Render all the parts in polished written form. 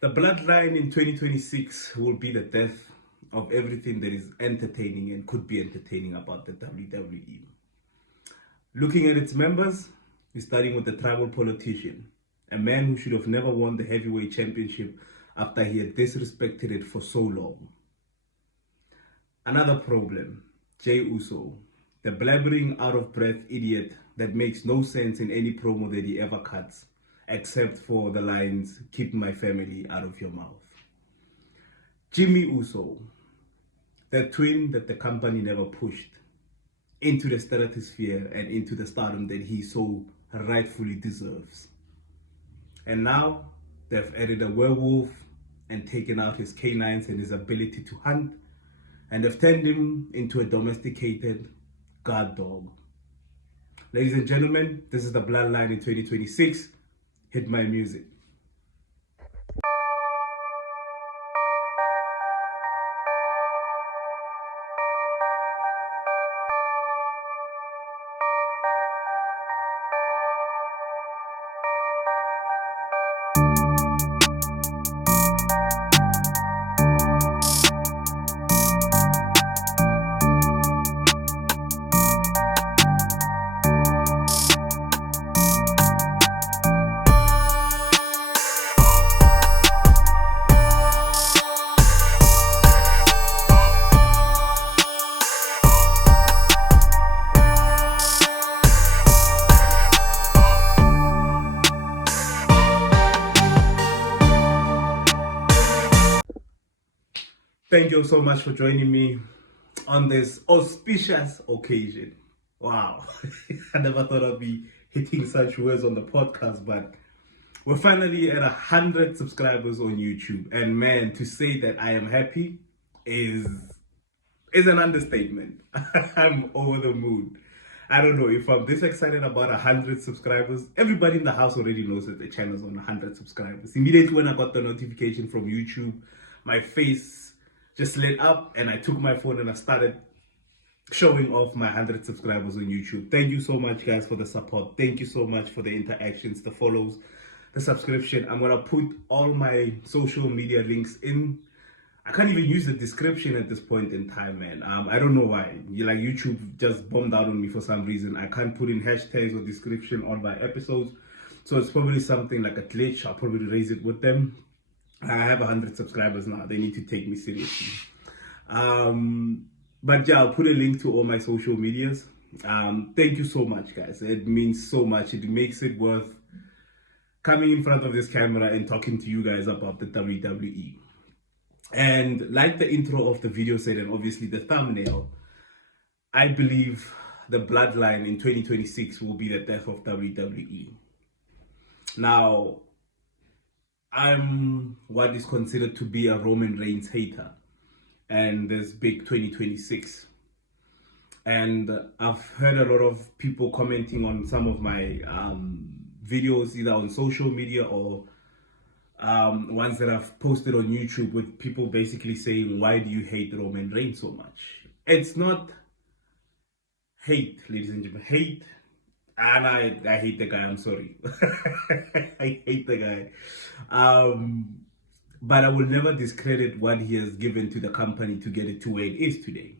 The Bloodline in 2026 will be the death of everything that is entertaining and could be entertaining about the WWE. Looking at its members, we're starting with the tribal politician, a man who should have never won the heavyweight championship after he had disrespected it for so long. Another problem, Jey Uso, the blabbering out of breath idiot that makes no sense in any promo that he ever cuts, except for the lines, "Keep my family out of your mouth." Jimmy Uso, the twin that the company never pushed into the stratosphere and into the stardom that he so rightfully deserves. And now they've added a werewolf and taken out his canines and his ability to hunt, and have turned him into a domesticated guard dog. Ladies and gentlemen, this is the Bloodline in 2026. Hit my music. Thank you so much for joining me on this auspicious occasion. Wow, I never thought I'd be hitting such words on the podcast, but we're finally at 100 subscribers on YouTube. And man, to say that I am happy is an understatement. I'm over the moon. I don't know if I'm this excited about 100 subscribers. Everybody in the house already knows that the channel's on 100 subscribers. Immediately when I got the notification from YouTube, my face just lit up and I took my phone and I started showing off my 100 subscribers on YouTube. Thank you so much, guys, for the support. Thank you so much for the interactions, the follows, the subscription. I'm gonna put all my social media links in. I can't even use the description at this point in time, man. I don't know why. Like, YouTube just bombed out on me for some reason. I can't put in hashtags or description on my episodes, so it's probably something like a glitch. I'll probably raise it with them. I have 100 subscribers now. They need to take me seriously. But yeah, I'll put a link to all my social medias. Thank you so much, guys. It means so much. It makes it worth coming in front of this camera and talking to you guys about the WWE. And like the intro of the video said, and obviously the thumbnail, I believe the Bloodline in 2026 will be the death of WWE. Now, I'm what is considered to be a Roman Reigns hater, and this big 2026. And I've heard a lot of people commenting on some of my videos, either on social media or ones that I've posted on YouTube, with people basically saying, "Why do you hate Roman Reigns so much?" It's not hate, ladies and gentlemen. Hate. And I hate the guy, I'm sorry. I hate the guy. But I will never discredit what he has given to the company to get it to where it is today.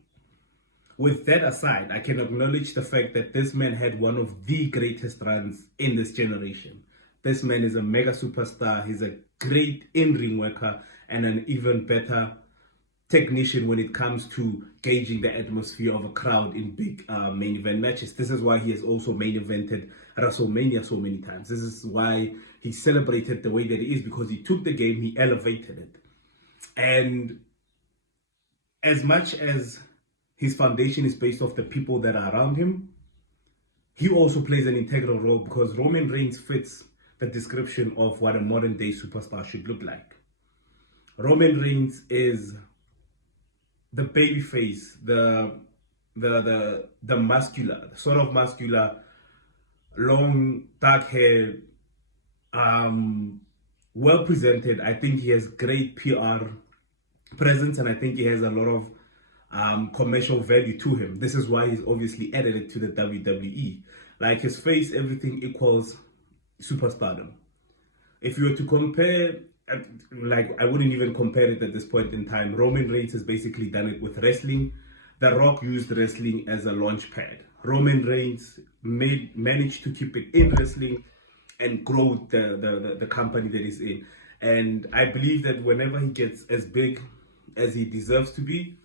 With that aside, I can acknowledge the fact that this man had one of the greatest runs in this generation. This man is a mega superstar. He's a great in-ring worker and an even better technician when it comes to gauging the atmosphere of a crowd in big main event matches. This is why he has also main evented WrestleMania so many times. This is why he celebrated the way that he is, because he took the game, he elevated it. And as much as his foundation is based off the people that are around him, he also plays an integral role, because Roman Reigns fits the description of what a modern day superstar should look like. Roman Reigns is the baby face, the muscular, sort of muscular, long dark hair, well presented. I think he has great PR presence, and I think he has a lot of commercial value to him. This is why he's obviously added it to the WWE. Like, his face, everything equals superstardom. If you were to compare like, I wouldn't even compare it at this point in time. Roman Reigns has basically done it with wrestling. The Rock used wrestling as a launch pad. Roman Reigns managed to keep it in wrestling and grow the company that he's in. And I believe that whenever he gets as big as he deserves to be,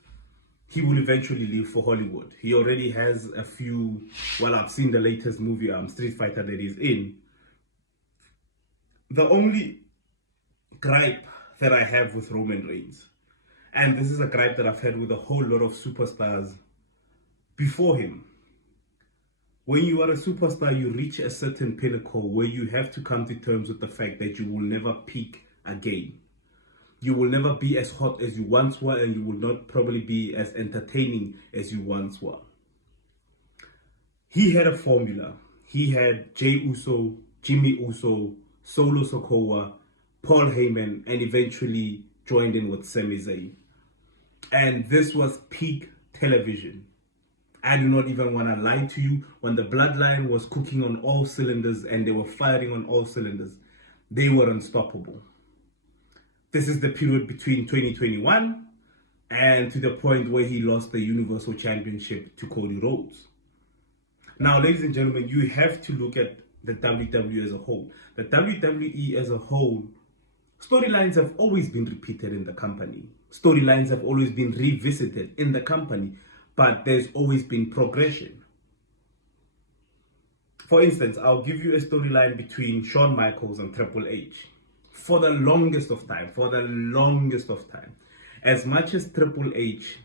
he will eventually leave for Hollywood. He already has a few, well, I've seen the latest movie, Street Fighter, that he's in. The only gripe that I have with Roman Reigns, and this is a gripe that I've had with a whole lot of superstars before him. When you are a superstar, you reach a certain pinnacle where you have to come to terms with the fact that you will never peak again. You will never be as hot as you once were, and you will not probably be as entertaining as you once were. He had a formula. He had Jey Uso, Jimmy Uso, Solo Sikoa, Paul Heyman, and eventually joined in with Sami Zayn. And this was peak television. I do not even want to lie to you. When the Bloodline was cooking on all cylinders and they were firing on all cylinders, they were unstoppable. This is the period between 2021 and to the point where he lost the Universal Championship to Cody Rhodes. Now, ladies and gentlemen, you have to look at the WWE as a whole. The WWE as a whole, storylines have always been repeated in the company. Storylines have always been revisited in the company, but there's always been progression. For instance, I'll give you a storyline between Shawn Michaels and Triple H. For the longest of time, as much as Triple H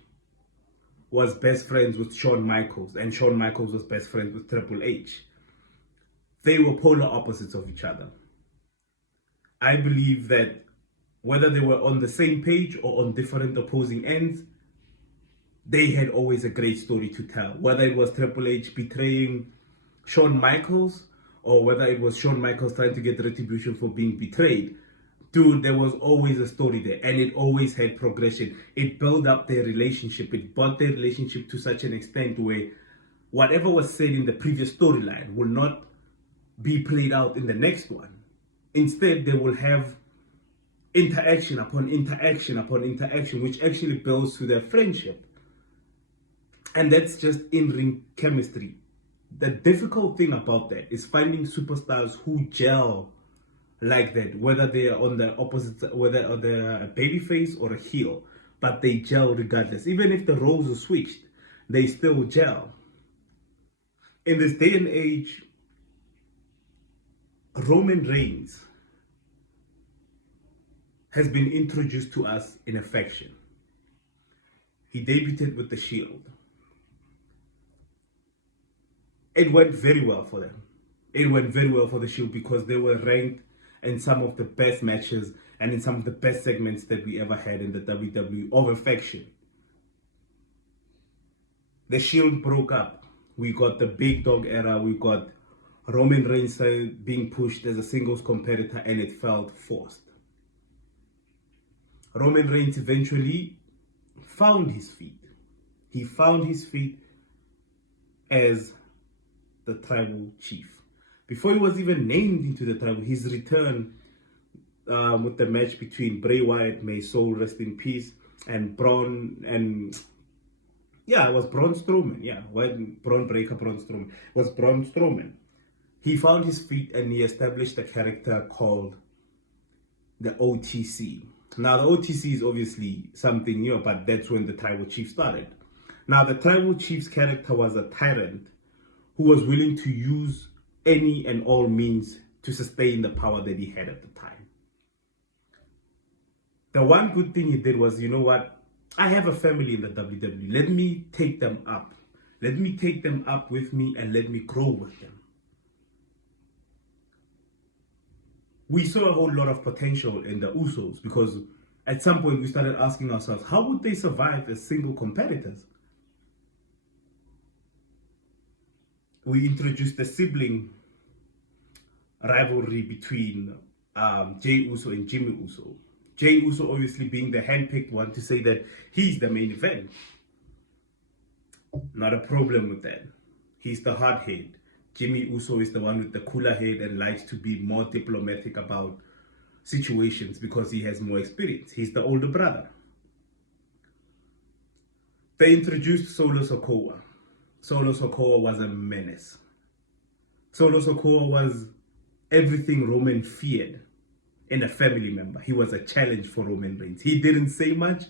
was best friends with Shawn Michaels and Shawn Michaels was best friends with Triple H, they were polar opposites of each other. I believe that whether they were on the same page or on different opposing ends, they had always a great story to tell. Whether it was Triple H betraying Shawn Michaels or whether it was Shawn Michaels trying to get retribution for being betrayed, dude, there was always a story there, and it always had progression. It built up their relationship. It brought their relationship to such an extent where whatever was said in the previous storyline will not be played out in the next one. Instead, they will have interaction upon interaction upon interaction, which actually builds to their friendship. And that's just in-ring chemistry. The difficult thing about that is finding superstars who gel like that, whether they are on the opposite, whether they're a babyface or a heel, but they gel regardless. Even if the roles are switched, they still gel. In this day and age, Roman Reigns has been introduced to us in a faction. He debuted with the Shield. It went very well for them. It went very well for the Shield because they were ranked in some of the best matches and in some of the best segments that we ever had in the WWE of a faction. The Shield broke up. We got the big dog era. We got Roman Reigns being pushed as a singles competitor, and it felt forced. Roman Reigns eventually found his feet. He found his feet as the tribal chief. Before he was even named into the tribal, his return with the match between Bray Wyatt, may soul rest in peace, and Braun, and it was Braun Strowman. Braun Breaker, Braun Strowman. It was Braun Strowman. He found his feet and he established a character called the OTC. Now, the OTC is obviously something new, but that's when the tribal chief started. Now, the tribal chief's character was a tyrant who was willing to use any and all means to sustain the power that he had at the time. The one good thing he did was, you know what? I have a family in the WWE. Let me take them up. Let me take them up with me and let me grow with them. We saw a whole lot of potential in the Usos because at some point we started asking ourselves, how would they survive as single competitors? We introduced the sibling rivalry between Jey Uso and Jimmy Uso. Jey Uso obviously being the handpicked one to say that he's the main event. Not a problem with that. He's the hard head. Jimmy Uso is the one with the cooler head and likes to be more diplomatic about situations because he has more experience. He's the older brother. They introduced Solo Sikoa. Solo Sikoa was a menace. Solo Sikoa was everything Roman feared in a family member. He was a challenge for Roman Reigns. He didn't say much,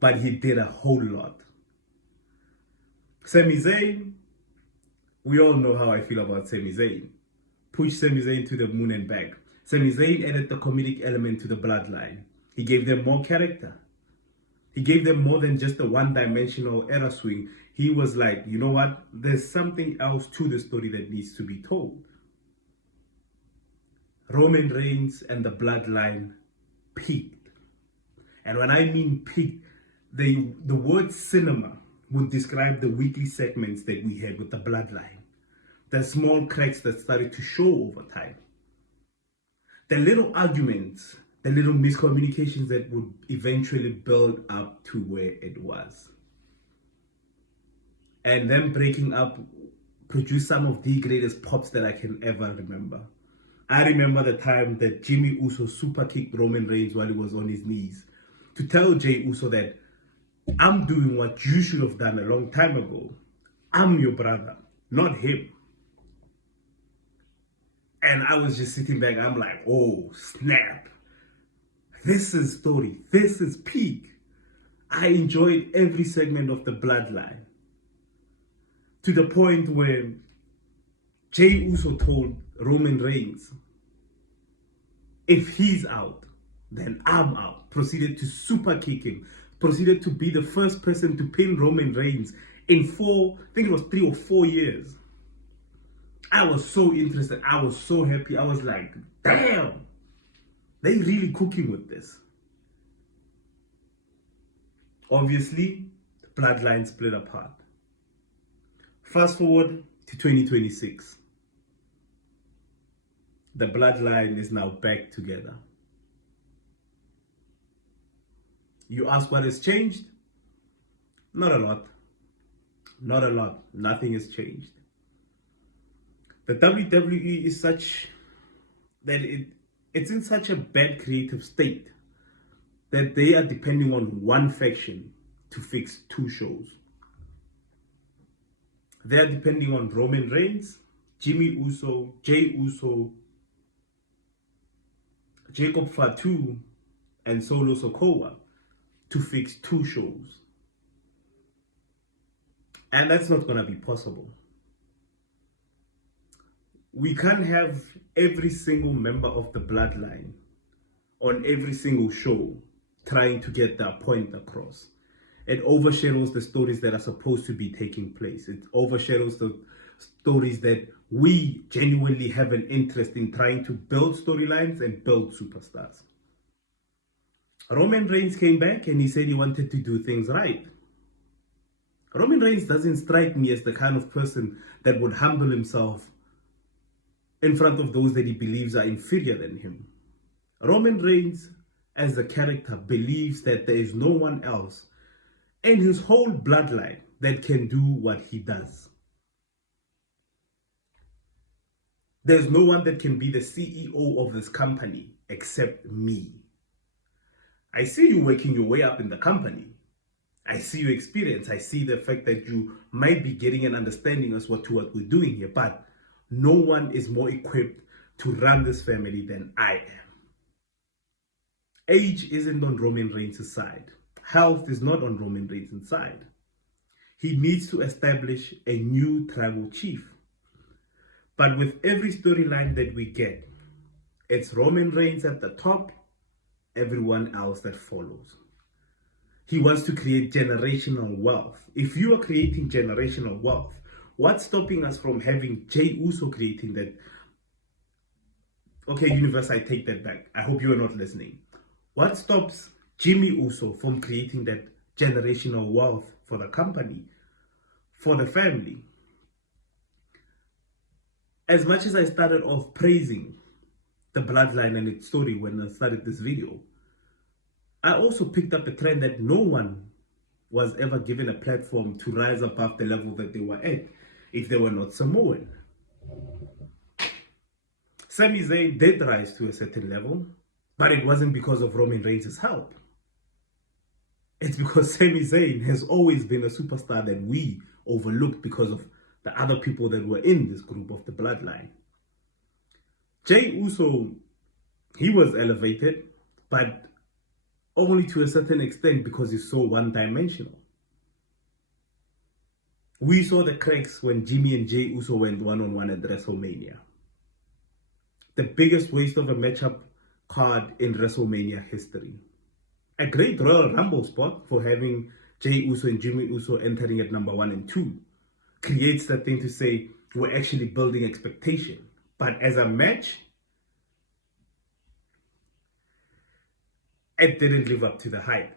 but he did a whole lot. Sami Zayn, we all know how I feel about Sami Zayn. Push Sami Zayn to the moon and back. Sami Zayn added the comedic element to the Bloodline. He gave them more character. He gave them more than just a one-dimensional era swing. He was like, you know what? There's something else to the story that needs to be told. Roman Reigns and the Bloodline peaked. And when I mean peaked, the word cinema would describe the weekly segments that we had with the Bloodline. The small cracks that started to show over time. The little arguments, the little miscommunications that would eventually build up to where it was. And them breaking up produced some of the greatest pops that I can ever remember. I remember the time that Jimmy Uso super kicked Roman Reigns while he was on his knees to tell Jey Uso that I'm doing what you should have done a long time ago. I'm your brother, not him. And I was just sitting back, I'm like, oh, snap. This is story. This is peak. I enjoyed every segment of the Bloodline. To the point where Jey Uso told Roman Reigns, if he's out, then I'm out. Proceeded to super kick him. Proceeded to be the first person to pin Roman Reigns in 3 or 4 years. I was so interested. I was so happy. I was like, damn, they really cooking with this. Obviously, the Bloodline split apart. Fast forward to 2026. The Bloodline is now back together. You ask what has changed? Not a lot. Not a lot. Nothing has changed. The WWE is such that it's in such a bad creative state that they are depending on one faction to fix 2 shows. They are depending on Roman Reigns, Jimmy Uso, Jey Uso, Jacob Fatu, and Solo Sikoa to fix 2 shows. And that's not going to be possible. We can't have every single member of the Bloodline on every single show trying to get their point across. It overshadows the stories that are supposed to be taking place. It overshadows the stories that we genuinely have an interest in trying to build storylines and build superstars. Roman Reigns came back and he said he wanted to do things right. Roman Reigns doesn't strike me as the kind of person that would humble himself in front of those that he believes are inferior than him. Roman Reigns, as a character, believes that there is no one else in his whole bloodline that can do what he does. There's no one that can be the CEO of this company except me. I see you working your way up in the company. I see your experience. I see the fact that you might be getting an understanding as to what we're doing here, but no one is more equipped to run this family than I am. Age isn't on Roman Reigns' side. Health is not on Roman Reigns' side. He needs to establish a new tribal chief. But with every storyline that we get, it's Roman Reigns at the top, everyone else that follows. He wants to create generational wealth. If you are creating generational wealth, what's stopping us from having Jey Uso creating that? Okay, universe, I take that back. I hope you are not listening. What stops Jimmy Uso from creating that generational wealth for the company, for the family? As much as I started off praising the Bloodline and its story when I started this video, I also picked up a trend that no one was ever given a platform to rise above the level that they were at if they were not Samoan. Sami Zayn did rise to a certain level. But it wasn't because of Roman Reigns' help. It's because Sami Zayn has always been a superstar that we overlooked because of the other people that were in this group of the Bloodline. Jey Uso, he was elevated, but only to a certain extent because he's so one-dimensional. We saw the cracks when Jimmy and Jey Uso went one-on-one at WrestleMania. The biggest waste of a matchup card in WrestleMania history. A great Royal Rumble spot for having Jey Uso and Jimmy Uso entering at number 1 and 2. Creates that thing to say we're actually building expectation. But as a match, it didn't live up to the hype.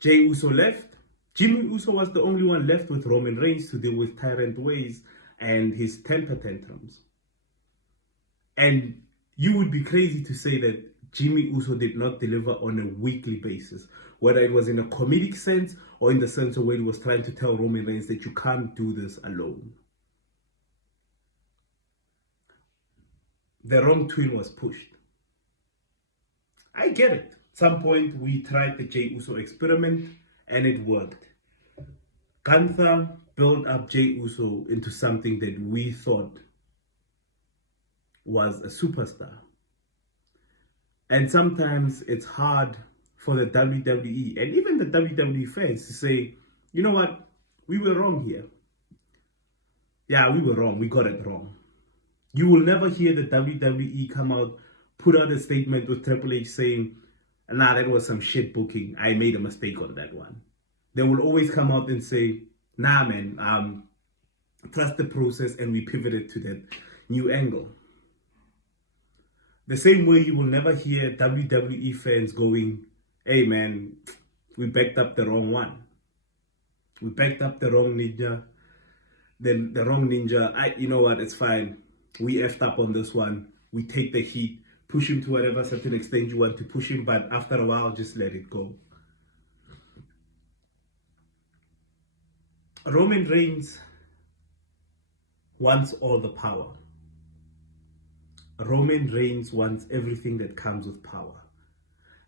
Jey Uso left. Jimmy Uso was the only one left with Roman Reigns to deal with tyrant ways and his temper tantrums. And you would be crazy to say that Jimmy Uso did not deliver on a weekly basis, whether it was in a comedic sense or in the sense of where he was trying to tell Roman Reigns that you can't do this alone. The wrong twin was pushed. I get it. At some point, we tried the Jey Uso experiment and it worked. Gunther built up Jey Uso into something that we thought was a superstar. And sometimes it's hard for the WWE and even the WWE fans to say, you know what, we were wrong here. Yeah, we were wrong. We got it wrong. You will never hear the WWE come out, put out a statement with Triple H saying, nah, that was some shit booking. I made a mistake on that one. They will always come out and say, nah, man, trust the process, and we pivoted to that new angle. The same way you will never hear WWE fans going, hey, man, we backed up the wrong one. We backed up the wrong ninja. Then the wrong ninja, you know what, it's fine. We effed up on this one. We take the heat, push him to whatever certain extent you want to push him, but after a while, just let it go. Roman Reigns wants all the power. Roman Reigns wants everything that comes with power.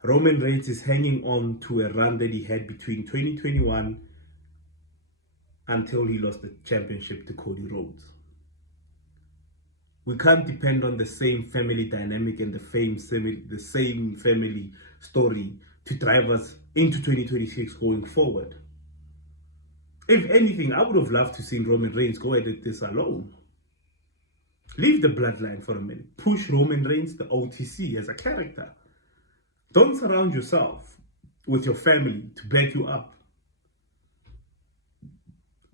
Roman Reigns is hanging on to a run that he had between 2021 until he lost the championship to Cody Rhodes. We can't depend on the same family dynamic and the same family story to drive us into 2026 going forward. If anything, I would have loved to see Roman Reigns go at this alone. Leave the bloodline for a minute. Push Roman Reigns, the OTC, as a character. Don't surround yourself with your family to back you up.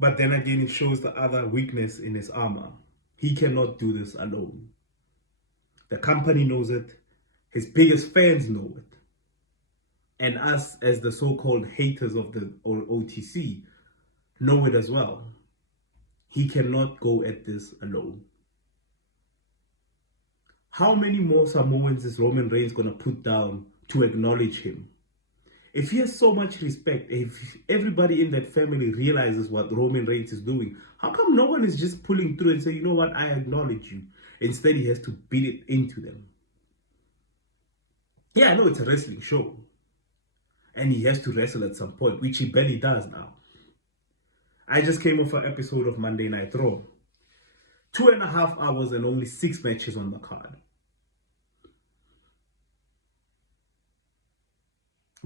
But then again, it shows the other weakness in his armor. He cannot do this alone. The company knows it. His biggest fans know it. And us, as the so-called haters of the OTC, know it as well. He cannot go at this alone. How many more Samoans is Roman Reigns going to put down to acknowledge him? If he has so much respect, if everybody in that family realizes what Roman Reigns is doing, how come no one is just pulling through and saying, you know what, I acknowledge you? Instead, he has to beat it into them. Yeah, I know it's a wrestling show. And he has to wrestle at some point, which he barely does now. I just came off an episode of Monday Night Raw. 2.5 hours and only 6 matches on the card.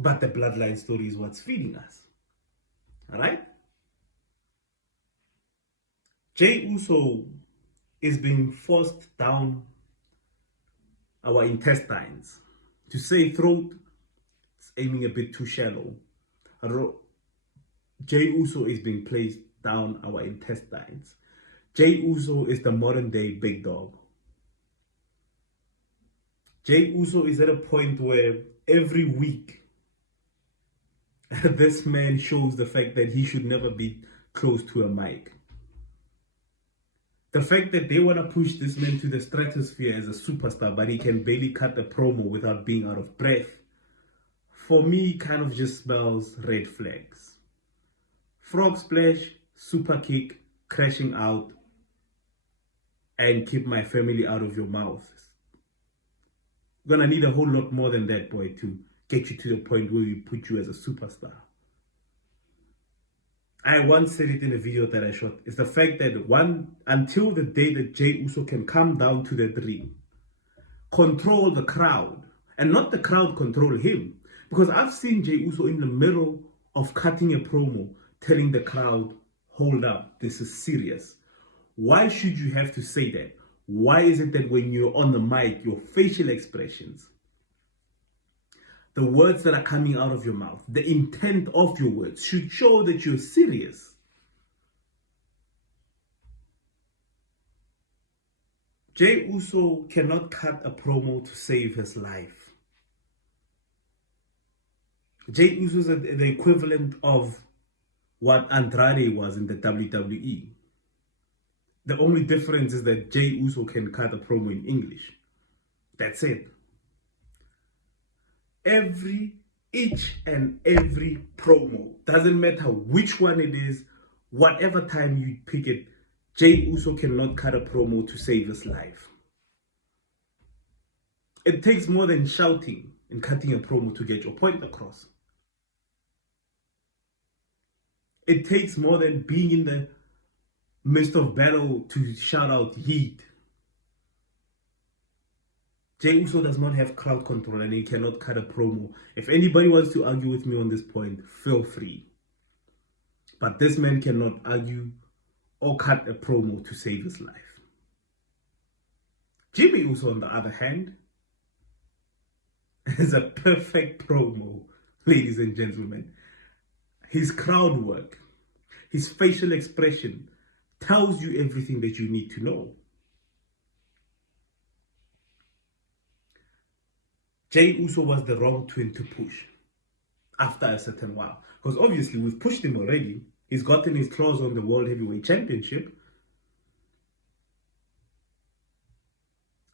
But the bloodline story is what's feeding us. Alright? Jey Uso is being forced down our intestines. To say throat, it's aiming a bit too shallow. Jey Uso is being placed down our intestines. Jey Uso is the modern day big dog. Jey Uso is at a point where every week this man shows the fact that he should never be close to a mic. The fact that they want to push this man to the stratosphere as a superstar, but he can barely cut a promo without being out of breath, for me kind of just smells red flags. Frog splash, super kick, crashing out, and keep my family out of your mouth. You're gonna need a whole lot more than that, boy, to get you to the point where we put you as a superstar. I once said it in a video that I shot. It's the fact that until the day that Jey Uso can come down to the ring, control the crowd, and not the crowd control him. Because I've seen Jey Uso in the middle of cutting a promo, telling the crowd, hold up, this is serious. Why should you have to say that? Why is it that when you're on the mic, your facial expressions, the words that are coming out of your mouth, the intent of your words should show that you're serious? Jey Uso cannot cut a promo to save his life. Jey Uso is the equivalent of what Andrade was in the WWE. The only difference is that Jey Uso can cut a promo in English. That's it. Each and every promo, doesn't matter which one it is, whatever time you pick it, Jey Uso cannot cut a promo to save his life. It takes more than shouting and cutting a promo to get your point across. It takes more than being in the midst of battle to shout out heat. Jey Uso does not have crowd control and he cannot cut a promo. If anybody wants to argue with me on this point, feel free. But this man cannot argue or cut a promo to save his life. Jimmy Uso, on the other hand, is a perfect promo, ladies and gentlemen. His crowd work, his facial expression tells you everything that you need to know. Jey Uso was the wrong twin to push after a certain while. Because obviously we've pushed him already. He's gotten his claws on the World Heavyweight Championship.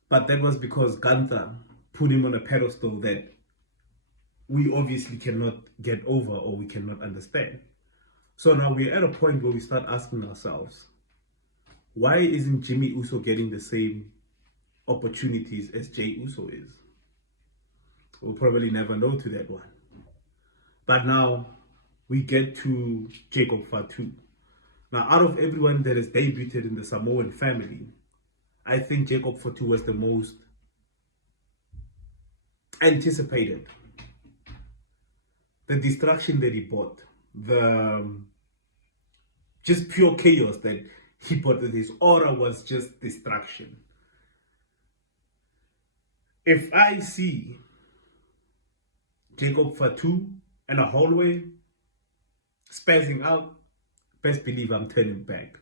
But that was because Gunther put him on a pedestal that we obviously cannot get over or we cannot understand. So now we're at a point where we start asking ourselves, why isn't Jimmy Uso getting the same opportunities as Jey Uso is? We'll probably never know to that one. But now we get to Jacob Fatu. Now, out of everyone that has debuted in the Samoan family, I think Jacob Fatu was the most anticipated. The destruction that he brought, the just pure chaos that he brought with his aura was just destruction. If I see Jacob Fatu in a hallway spazzing out, best believe I'm turning back.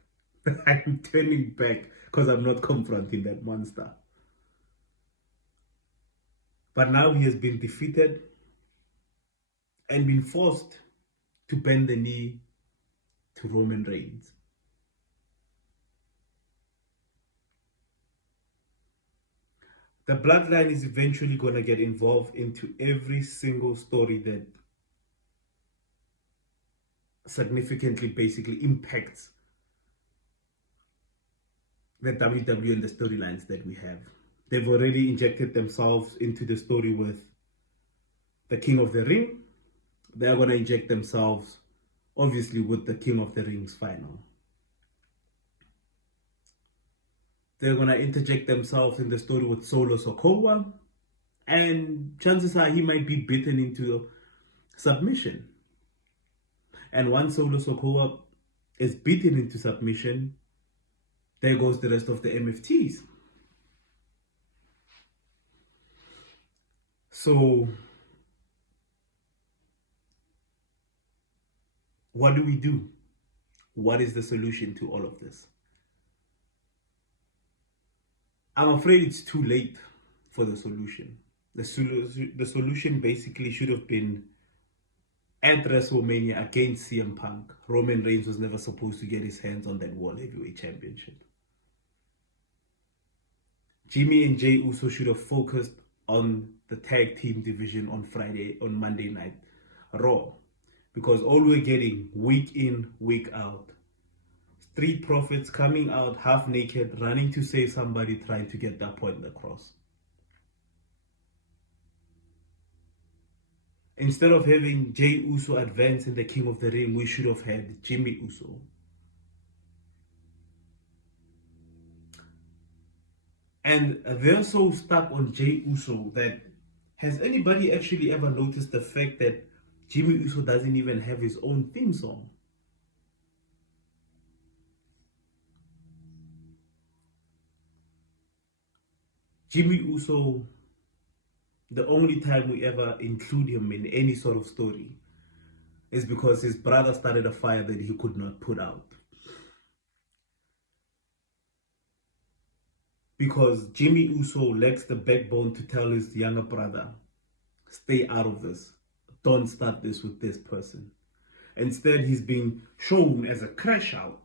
I'm turning back because I'm not confronting that monster. But now he has been defeated and been forced to bend the knee to Roman Reigns. The Bloodline is eventually going to get involved into every single story that significantly basically impacts the WWE and the storylines that we have. They've already injected themselves into the story with the King of the Ring. They're going to inject themselves, obviously, with the King of the Ring's final. They're going to interject themselves in the story with Solo Sikoa. And chances are he might be beaten into submission. And once Solo Sikoa is beaten into submission, there goes the rest of the MFTs. So, what do we do? What is the solution to all of this? I'm afraid it's too late for the solution. The solution basically should have been at WrestleMania against CM Punk. Roman Reigns was never supposed to get his hands on that World Heavyweight Championship. Jimmy and Jey Uso should have focused on the tag team division on Monday Night Raw. Because all we're getting week in, week out, Street Profits coming out half naked, running to save somebody, trying to get that point across. Instead of having Jey Uso advance in the King of the Ring, we should have had Jimmy Uso. And they're so stuck on Jey Uso that has anybody actually ever noticed the fact that Jimmy Uso doesn't even have his own theme song? Jimmy Uso, the only time we ever include him in any sort of story is because his brother started a fire that he could not put out. Because Jimmy Uso lacks the backbone to tell his younger brother, stay out of this. Don't start this with this person. Instead, he's being shown as a crash out.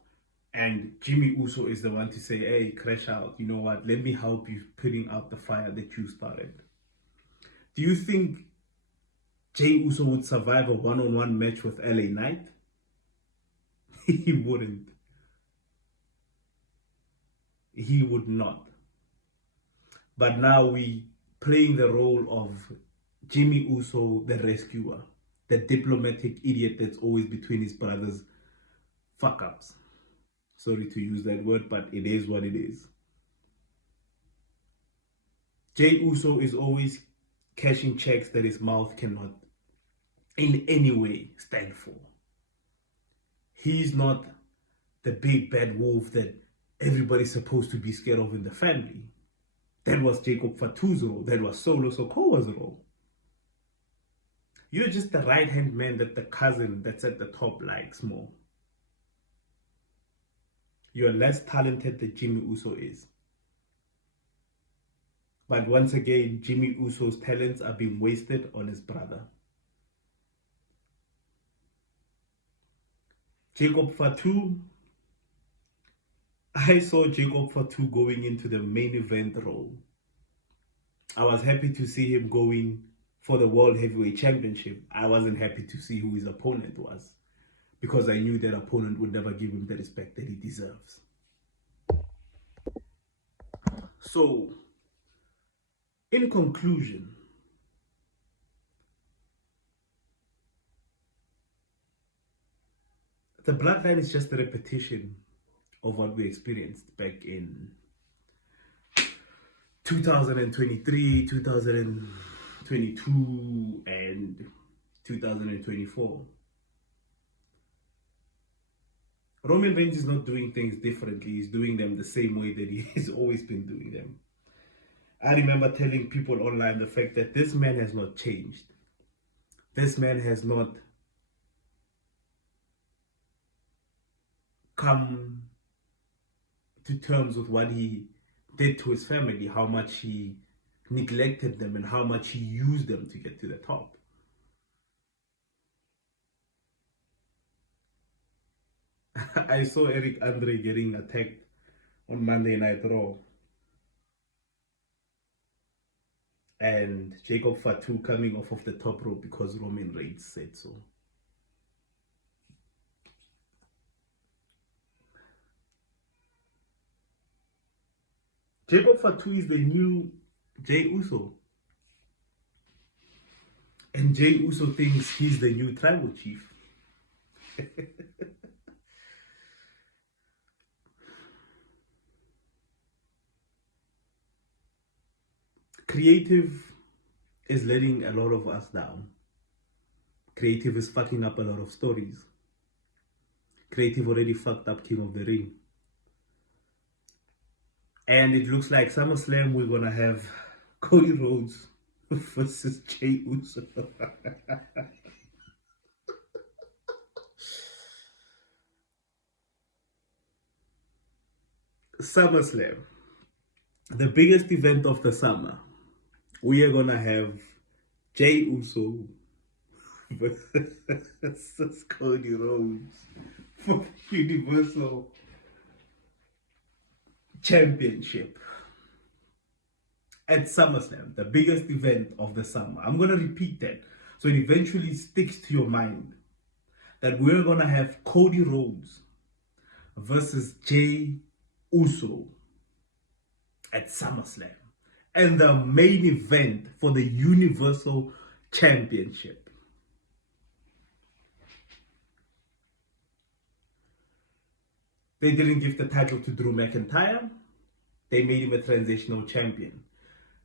And Jimmy Uso is the one to say, hey, crash out, you know what? Let me help you putting out the fire that you started. Do you think Jey Uso would survive a one-on-one match with LA Knight? He wouldn't. He would not. But now we playing the role of Jimmy Uso, the rescuer, the diplomatic idiot that's always between his brothers' fuck-ups. Sorry to use that word, but it is what it is. Jey Uso is always cashing checks that his mouth cannot in any way stand for. He's not the big bad wolf that everybody's supposed to be scared of in the family. That was Jacob Fatu's role. That was Solo Sokoa's role. You're just the right-hand man that the cousin that's at the top likes more. You're less talented than Jimmy Uso is. But once again, Jimmy Uso's talents are being wasted on his brother. Jacob Fatu, I saw Jacob Fatu going into the main event role. I was happy to see him going for the World Heavyweight Championship. I wasn't happy to see who his opponent was, because I knew that opponent would never give him the respect that he deserves. So, in conclusion, the Bloodline is just a repetition of what we experienced back in 2023, 2022, and 2024. Roman Reigns is not doing things differently. He's doing them the same way that he has always been doing them. I remember telling people online the fact that this man has not changed. This man has not come to terms with what he did to his family, how much he neglected them and how much he used them to get to the top. I saw Eric Andre getting attacked on Monday Night Raw, and Jacob Fatu coming off of the top rope because Roman Reigns said so. Jacob Fatu is the new Jey Uso. And Jey Uso thinks he's the new tribal chief. Creative is letting a lot of us down. Creative is fucking up a lot of stories. Creative already fucked up King of the Ring. And it looks like SummerSlam we're gonna have Cody Rhodes versus Jey Uso. SummerSlam, the biggest event of the summer. We are gonna have Jey Uso versus Cody Rhodes for Universal Championship at SummerSlam, the biggest event of the summer. I'm gonna repeat that so it eventually sticks to your mind that we're gonna have Cody Rhodes versus Jey Uso at SummerSlam, and the main event for the Universal Championship. They didn't give the title to Drew McIntyre. They made him a transitional champion.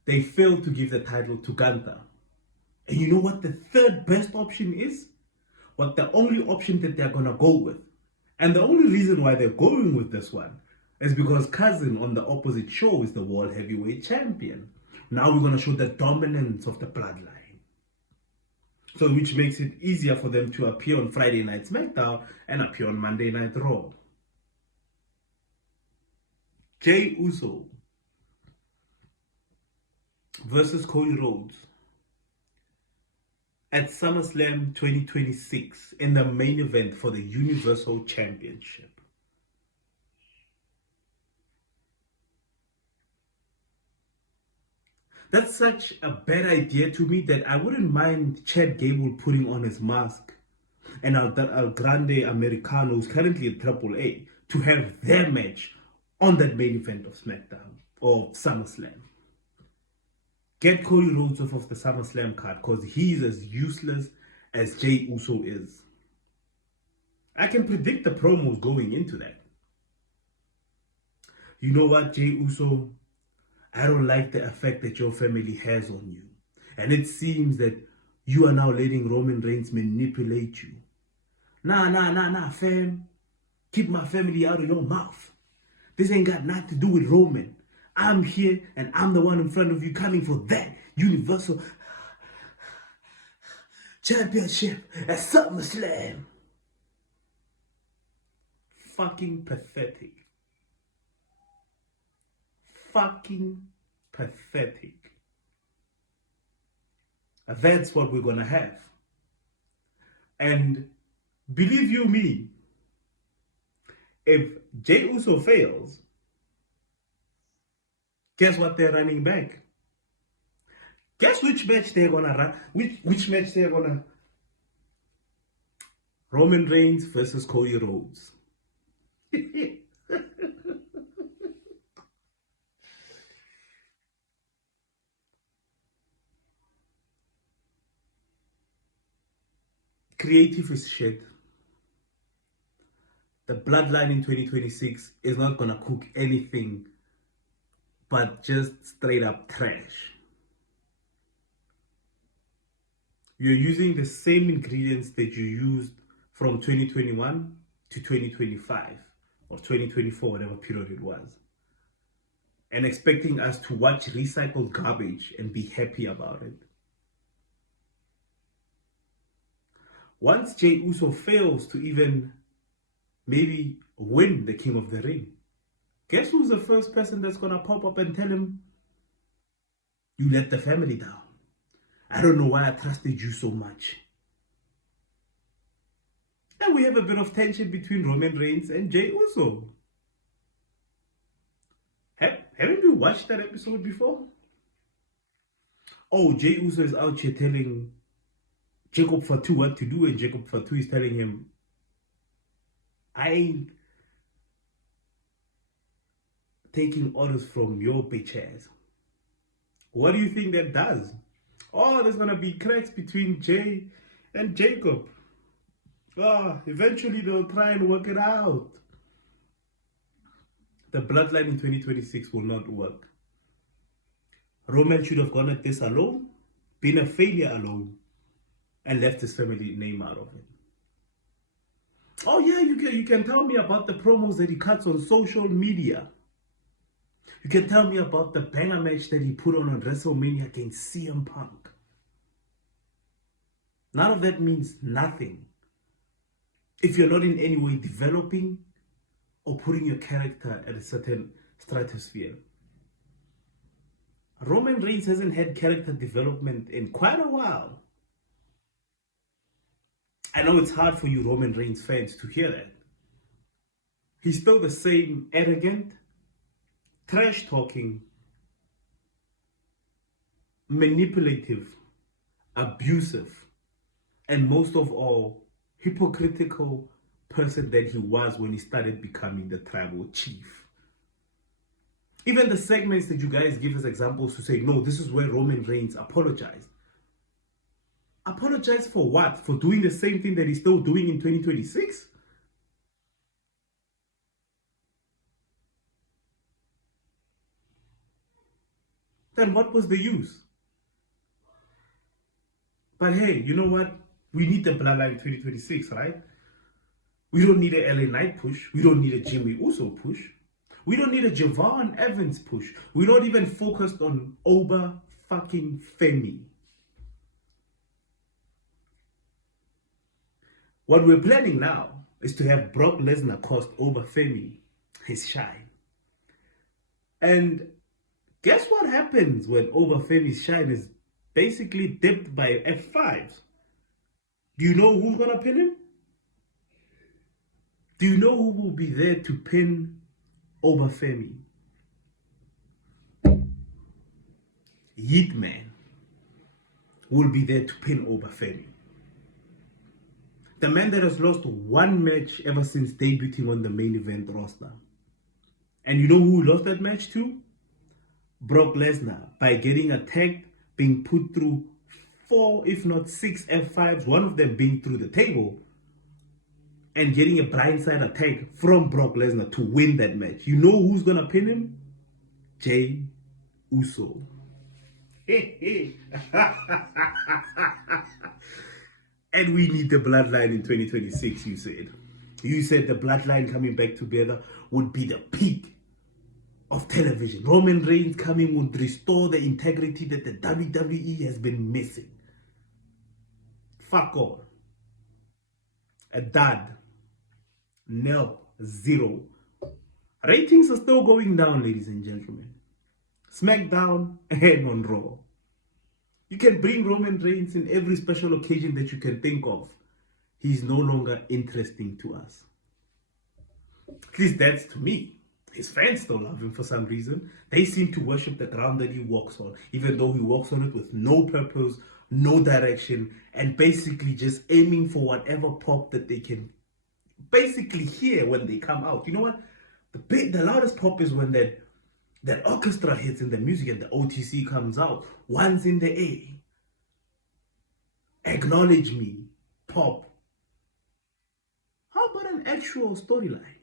They failed to give the title to Gunther. And you know what the third best option is? What the only option that they're going to go with. And the only reason why they're going with this one is because Cousin on the opposite show is the World Heavyweight Champion. Now we're going to show the dominance of the Bloodline. So which makes it easier for them to appear on Friday Night SmackDown and appear on Monday Night Raw. Jey Uso versus Cody Rhodes at SummerSlam 2026 in the main event for the Universal Championship. That's such a bad idea to me that I wouldn't mind Chad Gable putting on his mask and El Grande Americano, who's currently at AAA, to have their match on that main event of SmackDown or SummerSlam. Get Cody Rhodes off of the SummerSlam card because he's as useless as Jey Uso is. I can predict the promos going into that. You know what, Jey Uso? I don't like the effect that your family has on you. And it seems that you are now letting Roman Reigns manipulate you. Nah, fam. Keep my family out of your mouth. This ain't got nothing to do with Roman. I'm here and I'm the one in front of you coming for that Universal Championship at SummerSlam. Fucking pathetic. Fucking pathetic. That's what we're gonna have. And believe you me, if Jey Uso fails, guess what they're running back? Guess which match they're gonna run? Which match they're gonna? Roman Reigns versus Cody Rhodes. Creative is shit. The Bloodline in 2026 is not gonna cook anything but just straight up trash. You're using the same ingredients that you used from 2021 to 2025 or 2024, whatever period it was, and expecting us to watch recycled garbage and be happy about it. Once Jey Uso fails to even maybe win the King of the Ring, guess who's the first person that's gonna pop up and tell him, you let the family down. I don't know why I trusted you so much. And we have a bit of tension between Roman Reigns and Jey Uso. Haven't you watched that episode before? Oh, Jey Uso is out here telling Jacob Fatu what to do, and Jacob Fatu is telling him, I ain't taking orders from your bitch ass. What do you think that does? Oh, there's gonna be cracks between Jay and Jacob. Eventually they'll try and work it out. The Bloodline in 2026 will not work. Roman should have gone at this alone, been a failure alone, and left his family name out of it. Oh yeah, you can tell me about the promos that he cuts on social media. You can tell me about the banger match that he put on WrestleMania against CM Punk. None of that means nothing if you're not in any way developing or putting your character at a certain stratosphere. Roman Reigns hasn't had character development in quite a while. I know it's hard for you Roman Reigns fans to hear that. He's still the same arrogant, trash-talking, manipulative, abusive, and most of all, hypocritical person that he was when he started becoming the tribal chief. Even the segments that you guys give as examples to say, no, this is where Roman Reigns apologized. Apologize for what? For doing the same thing that he's still doing in 2026? then what was the use? But hey, you know what? We need the Bloodline 2026, right? We don't need a LA Knight push. We don't need a Jimmy Uso push. We don't need a Javon Evans push. We're not even focused on Oba fucking Femi. What we're planning now is to have Brock Lesnar cost Oba Femi his shine. And guess what happens when Oba Femi's shine is basically dipped by F5s? Do you know who's gonna pin him? Do you know who will be there to pin Oba Femi? Yeet Man will be there to pin Oba Femi. The man that has lost one match ever since debuting on the main event roster. And you know who lost that match to? Brock Lesnar, by getting attacked, being put through 4 if not 6 F5s, one of them being through the table, and getting a blindside attack from Brock Lesnar to win that match. You know who's gonna pin him? Jey Uso. And we need the Bloodline in 2026, you said. You said the Bloodline coming back together would be the peak of television. Roman Reigns coming would restore the integrity that the WWE has been missing. Fuck all. A dud. Nil. Zero. Ratings are still going down, ladies and gentlemen. SmackDown and on Raw. You can bring Roman Reigns in every special occasion that you can think of. He's no longer interesting to us. At least that's to me. His fans still love him for some reason. They seem to worship the ground that he walks on, even though he walks on it with no purpose, no direction, and basically just aiming for whatever pop that they can basically hear when they come out. You know what? The loudest pop is when that orchestra hits in the music and the OTC comes out. One's in the air. Acknowledge me. Pop. How about an actual storyline?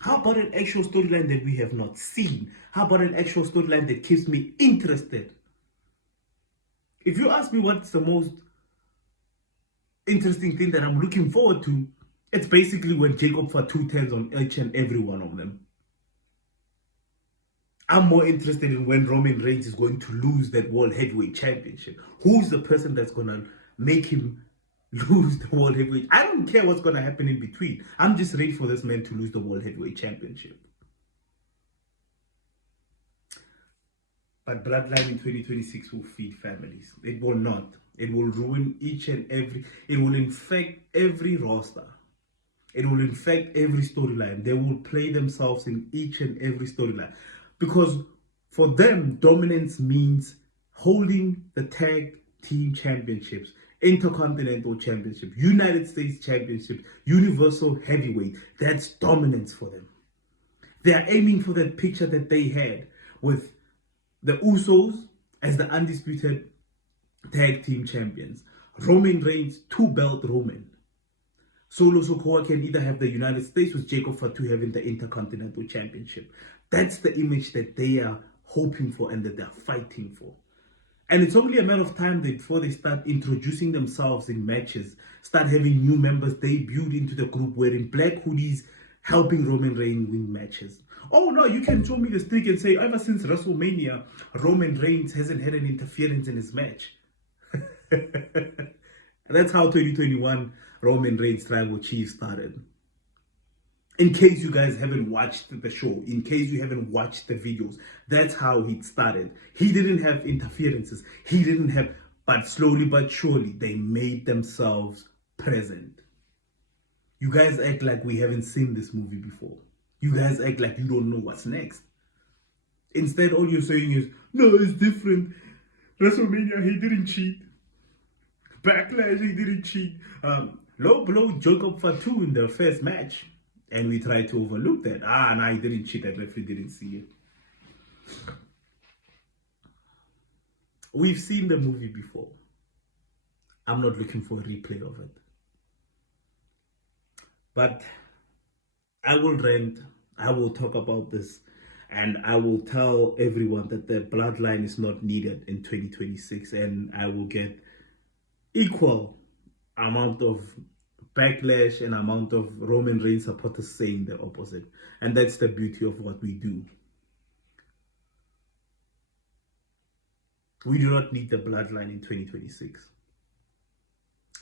How about an actual storyline that we have not seen? How about an actual storyline that keeps me interested? If you ask me what's the most interesting thing that I'm looking forward to, it's basically when Jacob Fatu turns on each and every one of them. I'm more interested in when Roman Reigns is going to lose that World Heavyweight Championship. Who's the person that's going to make him lose the World Heavyweight? I don't care what's going to happen in between. I'm just ready for this man to lose the World Heavyweight Championship. But Bloodline in 2026 will feed families. It will not. It will ruin each and every... It will infect every roster. It will infect every storyline. They will play themselves in each and every storyline. Because for them, dominance means holding the tag team championships, intercontinental championship, United States championship, universal heavyweight. That's dominance for them. They are aiming for that picture that they had with the Usos as the undisputed tag team champions. Roman Reigns, 2-belt Roman. Solo Sikoa can either have the United States with Jacob Fatu having the Intercontinental Championship. That's the image that they are hoping for and that they're fighting for. And it's only a matter of time before they start introducing themselves in matches, start having new members debuted into the group wearing black hoodies, helping Roman Reigns win matches. Oh no, you can show me the streak and say, ever since WrestleMania, Roman Reigns hasn't had an interference in his match. That's how 2021 Roman Reigns Tribal Chief started. In case you guys haven't watched the show, in case you haven't watched the videos, that's how it started. He didn't have interferences. He didn't have, but slowly but surely, they made themselves present. You guys act like we haven't seen this movie before. You guys act like you don't know what's next. Instead, all you're saying is, no, it's different. WrestleMania, he didn't cheat. Backlash, he didn't cheat. Low blow Jacob Fatu in their first match. And we tried to overlook that. No, he didn't cheat. That referee didn't see it. We've seen the movie before. I'm not looking for a replay of it. But I will rant. I will talk about this. And I will tell everyone that the bloodline is not needed in 2026, and I will get equal amount of backlash and amount of Roman Reigns supporters saying the opposite. And that's the beauty of what we do. We do not need the bloodline in 2026.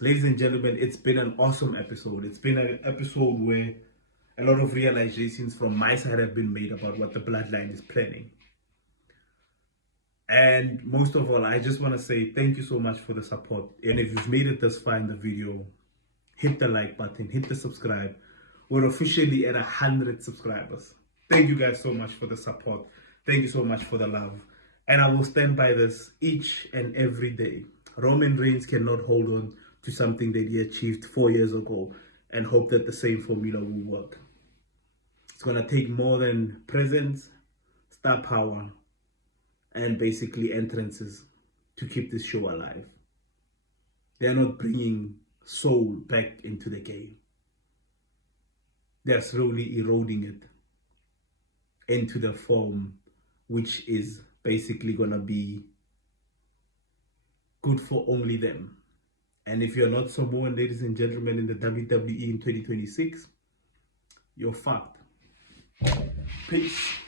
Ladies and gentlemen, it's been an awesome episode. It's been an episode where a lot of realizations from my side have been made about what the bloodline is planning. And most of all, I just want to say thank you so much for the support. And if you've made it this far in the video, hit the like button, hit the subscribe. We're officially at 100 subscribers. Thank you guys so much for the support. Thank you so much for the love. And I will stand by this each and every day. Roman Reigns cannot hold on to something that he achieved 4 years ago and hope that the same formula will work. It's going to take more than presence, star power, and basically entrances to keep this show alive. They're not bringing soul back into the game. They're slowly eroding it into the form which is basically going to be good for only them. And if you're not Samoan, ladies and gentlemen, in the WWE in 2026, you're fucked. Peace.